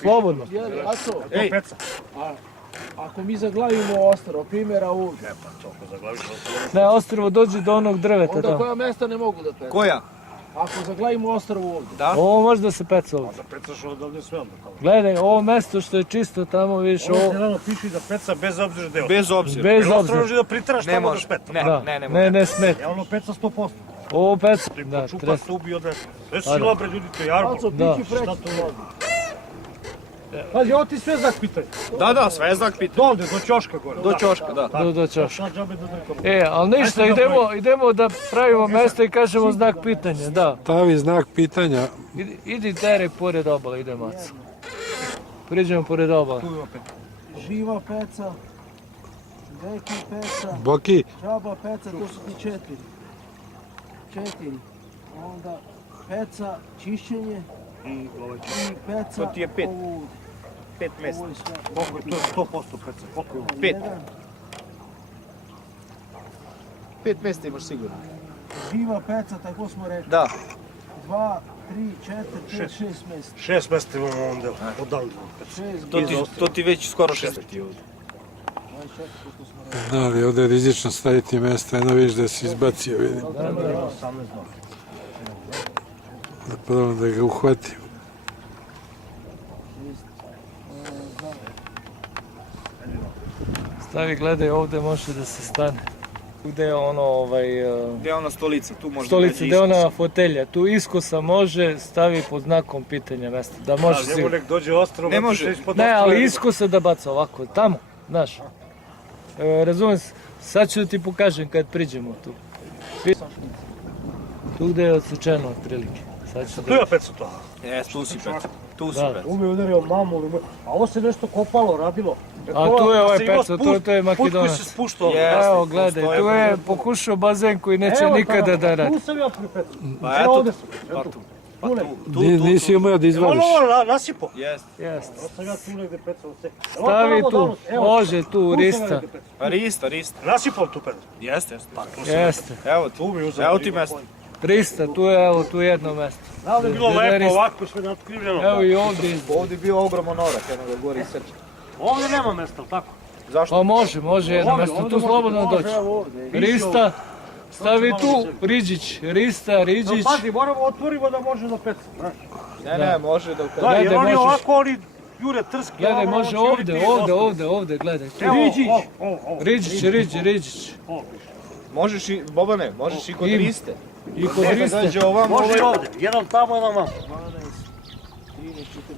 Slobodno. Ej, Ako mi zaglavimo ostrvo, primjera ovdje, Ne, ostrvo dođe do onog drveta onda tamo. koja mjesta ne mogu da pecam? koja? Ako zaglavimo ostrvo ovdje. Da? Ovo može da se peca ovdje. Da pecaš odavde sve onda tamo. Gledaj, ovo mesto što je čisto tamo, vidiš, Ovo ovo... zeleno piše da peca bez obzira gde je. Bez obzira. Bez Ostro obzira. može da priteraš Ne tamo da može. špeta. Ne. Ne smeta. Ja ono peca 100%. Ovo peca, da, Čupa treba. se ubio da... Sve su sila bre ljudi, to je jarbo. Alco, Da. pići preći. Šta to radi? Pazi, ovo ti sve znak pitanja. Da, sve je znak pitanja. Do ovde, do ćoška gore. Do ćoška, da. Do čoš. Sad džabe da nekamo. Ali ništa, idemo da pravimo mesto i kažemo znak pitanja, da. Stavi znak pitanja. Idi Derek pored obale, ide Maco. Priđemo pored obale. Živa peca, Deki peca, Boki, Džaba peca, to su ti 4. 4. Onda peca, čišćenje i peca. To ti je 5. 5 mesta. Ovo je sve. Koliko je to 100% peca? Koliko je? 5. Jedan. 5 mesta imaš sigurno. Živa peca, tako smo rekli. Da. 2, 3, 4, 5, 6 mjesta. 6 mesta imamo onda. Odavde. 6, To ti već skoro 6 ti ovdje. 24, koliko smo rekli. da li ovdje je rizično staviti mjesto, jedno vidiš da si izbacio, vidim. 18 dana. Da probam da ga uhvatim. Stavi, gledaj, ovdje može da se stane. Gde je ono, Gdje je ona stolica? Tu može stolica, nađe gde je ona iskosa. fotelja. Tu iskosa može, stavi pod znakom pitanja mjesto. Da može Njemu sigurno. nek dođe ostrovo. Ne može. Ne, ali iskosa da baca ovako, tamo, znaš. Razumijem se, sad ću da ti pokažem kad priđemo tu. Tu gde je odsečeno otprilike. Sad ću Tu je peca to. Tu si peca. Tu si Da. peca. Umi udario mamu ili moj. A ovo se nešto kopalo, radilo. A tu je ovaj peca, to je Put koji Makedonac. se spuštao. Jeste, Evo, tu gledaj, stoje tu je bazen. pokušao bazen koji neće nikada da radi. Tu sam ja pripeca. Pa Evo eto, ovde sam. pa Evo tu. tu. Pa tu. Nisi umeo da izvadiš. Ono nasipo. Jeste. Jeste. Evo sam ja tu negde pecao sve. Stavi tu, može tu, rista. Pa rista. Nasipao tu peca. Jeste. Jeste, Evo ti. Tu mi uzeo. Evo ti mjesto. rista, tu je, evo, tu je jedno mesto. Da li je bilo Gde je lepo rista? ovako sve natkrivljeno? Evo i ovdje. Ovdje je bio ogroman orak, jedno ga gore isrče. Ovdje nema mesta, tako? Zašto? Pa može jedno Ovdje, mesto, ovdje tu može, slobodno može, doći. evo ovdje. Rista, stavi tu, Riđić, Rista, Riđić. Pazi, moramo otvorimo da može da peca. znaš. Ne, može da Da, Gledaj, jer oni možeš. ovako, oni jure trske. Gledaj, ono, može ono će ovdje, biti ovdje, gledaj. Tu. Evo, Riđić, ovo, Riđić. ovo piše. Možeš i, Bobane, možeš i kod Im. riste. I kod Možda Riste. dođe ovamo, Može i ovdje, jedan tamo, jedan vamo. 13, 14.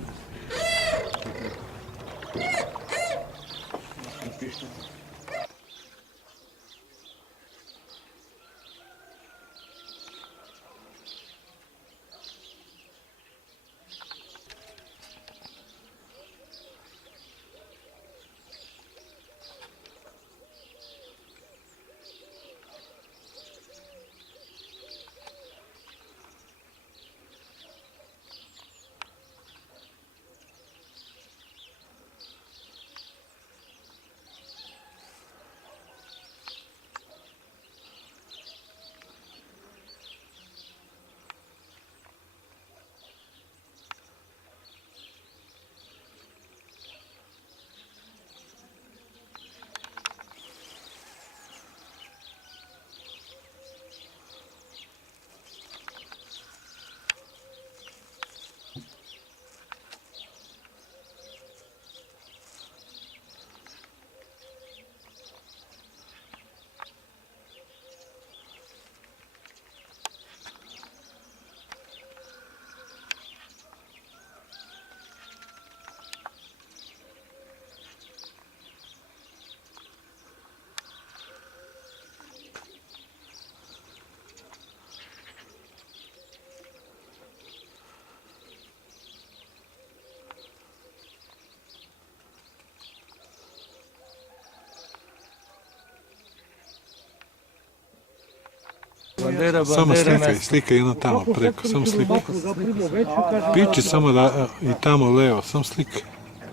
Bandera, Samo slikaj, mesto. slikaj ono tamo preko, samo slikaj. Zaprimo veću, kaže, Piči samo da, i tamo levo, samo slikaj.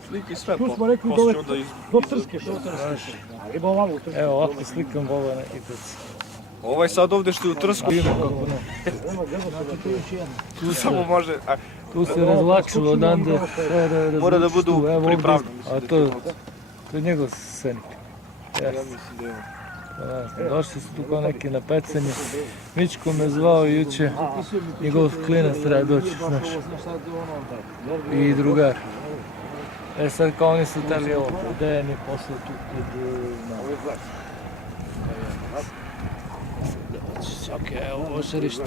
sliki sve tu smo rekli poslije dole, onda do trske, što trske. A ima ovamo u trske. Evo, ovako slikam Bobana i Pec. Ovaj sad ovdje što je u trsku, Vidimo kako ne. tu samo može, Tu se razvlačilo odande. Mora da budu Evo ovdje, pripravni. a to je njegov senik. Došli su tu kao neki na pecanje. Mičko me zvao juče, njegov klinac treba doći, znaš. I drugar. E sad kao oni su teli ovo, Dejan je poslao tu kod... Ok, evo ovo šerište,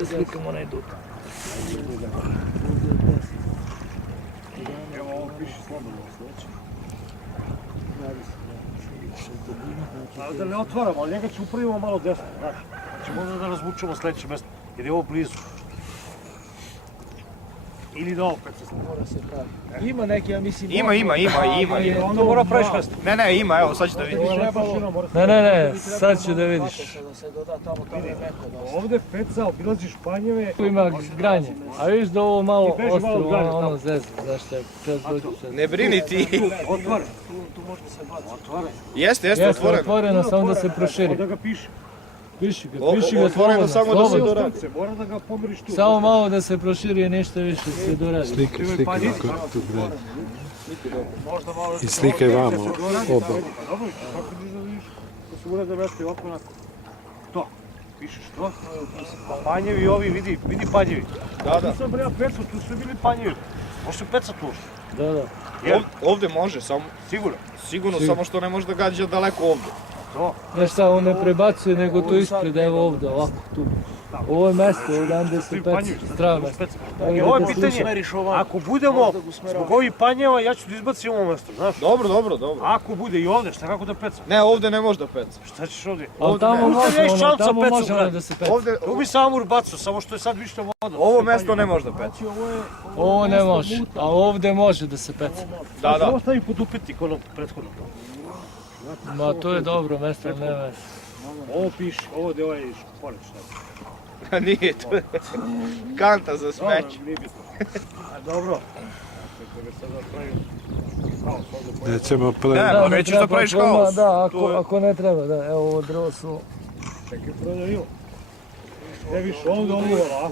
da slikamo onaj dug. Evo ovo piše slobodno sledeće. Ali da ne otvaramo, ali njega ću upravimo malo desno, znaš. Znači možda da razvučemo sledeće mjesto, jer je ovo blizu. Ili da opet se Mora se pravi. Ima neki, ja mislim... Ima. onda mora praviš mjesto. Ne, ima, evo, sad ću da vidiš. Ne, sad ću da vidiš. Da se doda tamo neko da... Ovde peca, obilaziš Panjeve. Tu ima granje, a vidiš da ovo malo I beži malo ostro, granje ono tamo. zezno, znaš šta je, čas dođu sad. Ne brini ti. Otvore. Tu može se baciti. Otvore. Jeste, Jeste otvoreno. otvoreno, samo da se proširi. Da ga piše. Piši ga Otvoreno slobodno, samo da se slobodno. doradi. Mora da ga pomiriš tu. Samo malo da se proširi i ništa više se doradi. Slikaj kako tu gradi. Možda malo... I slikaj vamo, oba. Dobro, kako ćeš da vidiš? Da se urade mjesto i ovako onako. To. Pišeš to. A Panjevi ovi, vidi Panjevi. Da. Nisam bre ja pecao, tu su bili Panjevi. Može se pecat tu. Da. Ovdje može, samo Sigurno. sigurno, samo što ne može da gađa daleko ovdje. To. Znaš šta, on ne prebacuje nego tu ispred, evo ovdje, ovako tu. Ovo je mesto, odande se peci, strava mesto. I ovo je pitanje, ako budemo zbog ovih Panjeva, ja ću da izbacim ovo mjesto, znaš? Dobro. Ako bude i ovdje, šta kako da pecam? Ne, ovdje ne može da peca. Šta ćeš ovdje? Ali tamo ne. može, Ovdje je ono, šansa tamo pecu, može ono brate. da se peca. Ovdje, Tu bi Samur bacao, samo što je sad više voda. ovo mjesto ne može da peca. Znači ovo je... Ovo ne može, a ovdje može da se peca. Da. Ovo stavi pod upitnik, ono prethodno. Ma to je dobro mesto, ali ne mesto. Ovo piše, ovo gdje ovaj šporeč. Nije to. Kanta za smeće. Nije bitno. A dobro. Nećemo Ne, pre... pa nećeš da praviš haos. Da, To je- ako ne treba, da, evo ovo drvo su... Čekaj, prodavimo. Ne više, ovdje ovo a?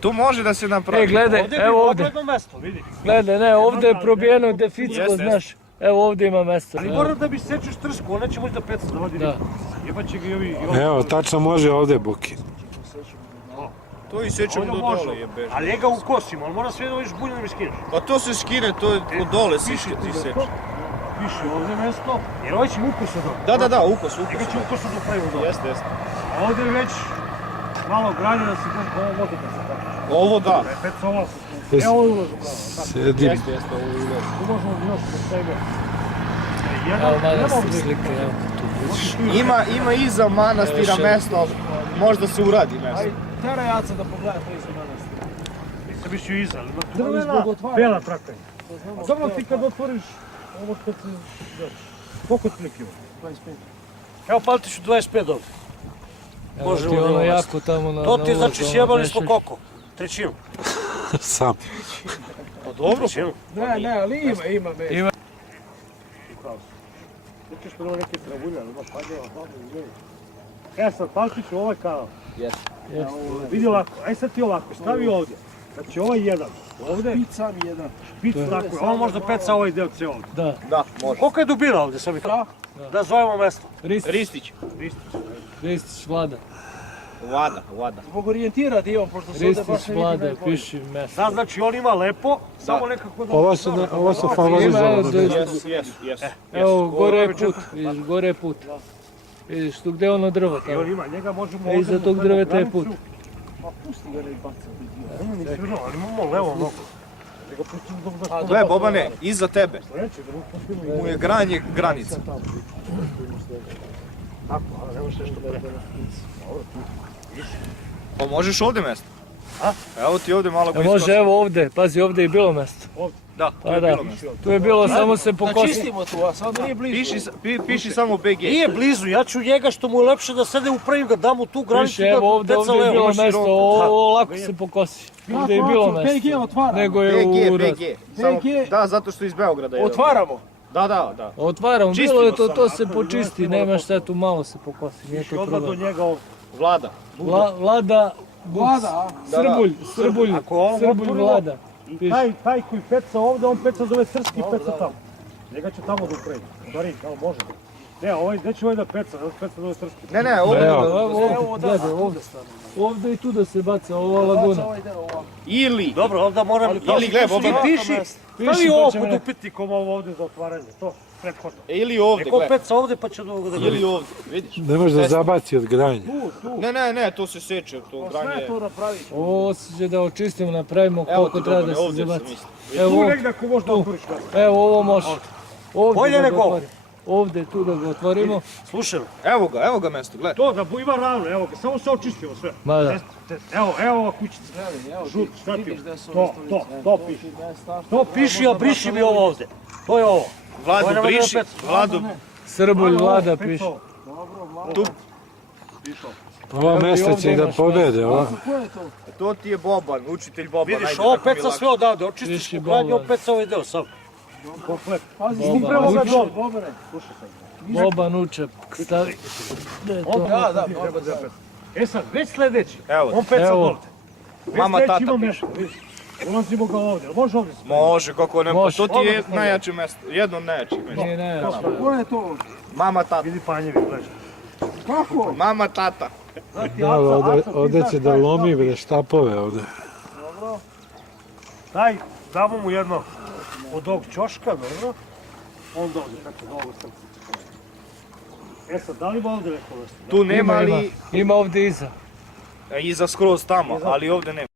Tu može da se napravi. gledaj, Ovdje bi evo ovdje, moglo jedno mesto, vidi. gledaj, ne, ovdje je probijeno deficko, Jeste. znaš. Evo ovdje ima mjesto. Ali moram da bi sečeš trsku, on neće moći da peca, da vadi Da. ribu. Jebaće ga i ovi... Evo, tačno može ovdje Buki. To i sečemo do Ovdje može, dole jebeš. ali njega ukosimo, ali mora sve da oviš bulje da mi skineš. Pa to se skine, to je od dole siške ti seče. Piše ovdje mesto, jer ovaj će mu ukos od Da, ukos. Njega će ukos od pravi od Jeste. A ovdje je već malo granje da se gleda, ovo može da se tako. Ovo da. Peca ova se... Evo ovo ulazu pravo, tako. Sedi. Jeste, ovo ulazi. Tu možemo još da sebe. Evo Jedan, manastir slike, evo tu vidiš. Ima iza manastira mesto, ali možda se uradi mesto. Aj, tera jaca da pogleda to iza manastira. Nisam mislio iza, ali ima tu Drvena, zbog otvara. bela trakanja. A dobro ti kad otvoriš ovo kad se... Koliko slike ima? 25. Evo paliti ću 25 ovdje. Evo Možemo ti ono da jako tamo na To ti ulazu, znači ono, sjebali smo vešeš. koliko? Trećinu. Sam. Pa dobro. Trećinu. Ne, ali ima mesta. Ima. Učiš prvo neke travulja, ali ima padjeva, hladno izgleda. E sad, paliti ću ovaj kanal. Vidi ovako, aj sad ti ovako, stavi ovdje. Znači ovaj jedan, ovdje, Pit sam jedan. špic tako, ovo možda peca ovaj deo cijel ovdje. Da, Da, može. Koliko je dubina ovdje, sam mi da zovemo mjesto? Ristić. Ristić Vlada. Vada. Zbog orijentira Dion, pošto se ovdje baš Ristić ne vidi Vlada, najbolje. piši mesto. Sad znači on ima lepo, samo nekako da... Ovo su Ima, favorizovali. Jes. Evo, gore je put, vidiš, gore je put. Vidiš, tu gdje je ono drvo I tamo. on ima, njega možemo E, iza tog drveta je put. Pa pusti ga ne baca. Ono nisi vidio, ali imamo levo nogu. Njega pustimo dok da... Gle, Bobane, iza tebe Reći, da mu pustimo mu je granje granica. tako, ali nemaš nešto da... Pa možeš ovdje mesto. A? Evo ti ovdje malo E može, evo ovdje, pazi, ovdje je bilo mesto. Da, tu Pa je da, bilo mesto. tu je bilo, samo se Da pokosi. čistimo tu, a sad nije blizu. Piši samo BG. Nije blizu, ja ću njega što mu je lepše da sede upravim ga, dam mu tu granicu Piše, evo ovdje, peca ovdje je bilo levo. mesto, ovo lako se pokosi. Ovdje je bilo PG mesto, otvaramo. nego je u raz. BG. Samo- BG. Da, zato što iz Beograda je. Otvaramo. Da. Otvaramo, Čistimo bilo je to, samo. to se počisti, nema šta tu malo se pokosi, nije I to odmah do problem. njega ovdje. Vlada. Vlada Vlada, a? Srbulj Ako ovo otvorimo, Vlada. I Piše. taj koji peca ovde, on peca zove srpski peca tamo. Njega će tamo da upredi. Stvari, kao može da. Ne, ovaj, gde će ovaj da peca? Da peca zove srpski. Ne, ovo Evo, gledaj, ovde i tu da se baca ova laguna. ili Dobro, onda moram... Ili gle, Boban, piši, Piši, stavi pa ovo ćemo pod ne- upitnikom ovo ovde za otvaranje, to, prethodno. ili ovde, Neko gle. peca ovde pa će do ovoga da gleda. Ili ovde, vidiš? Ne može da zabaci od granja. Ne, to se seče, to granje. Sve to napravit. Ovo će da očistimo, napravimo Evo koliko ti treba da Bobane, se ovde sam zabaci. mislio. Evo, Tu negde ako možda otvoriš vas. evo ovo može. Ovde Bolje da ga nego ovo. otvorimo. Ovde, tu da ga otvorimo. Slušaj, Evo ga mesto, gle. to da ima ravno, evo ga, samo se očisti ovo sve. Ma da. Evo ova kućica. Evo, Žut, šta ti? vidiš gde su To, ove stolice. to piši. To piši, a briši mi ovo ovde. To je ovo. Vladu Ovo je briši, na Vladu, Srbulj Vlada Ovo, piše. ovo. tu, Ova mesta će da pobede, ova. Ko je to? to ti je Boban, učitelj Boban. Vidiš, ajde, ovo tako mi je peca lakše. sve odavde, očistiš Piši u gradnju, Boban. ovo peca ovaj deo sam. Komplet. Pazi, Boban. upravo ga Uči. dol, Bobane. Boban učep. Stavi. Gde je to? Da, E sad, već sledeći. Evo, On peca Evo. ovde. Već Mama, sledeći tata ima piše. mesto, vidiš. Ulazimo ga ovde, jel može ovde? može, kako ne, pa Može. to ti je Odmah najjače mesto, jedno od najjačih mesta. Nije najjače. Ko je to? Mama, tata, Vidi panjevi, gledaj. Kako? mama, tata. Da, ovde će da lomi bre štapove ovde. Daj, damo mu jedno od ovog ćoška, dobro. Onda ovde, kako da ovo srce. E sad, da li ima ovde neko mesto? Tu nema, ali Ima ovde iza. iza skroz tamo, ali ovde nema.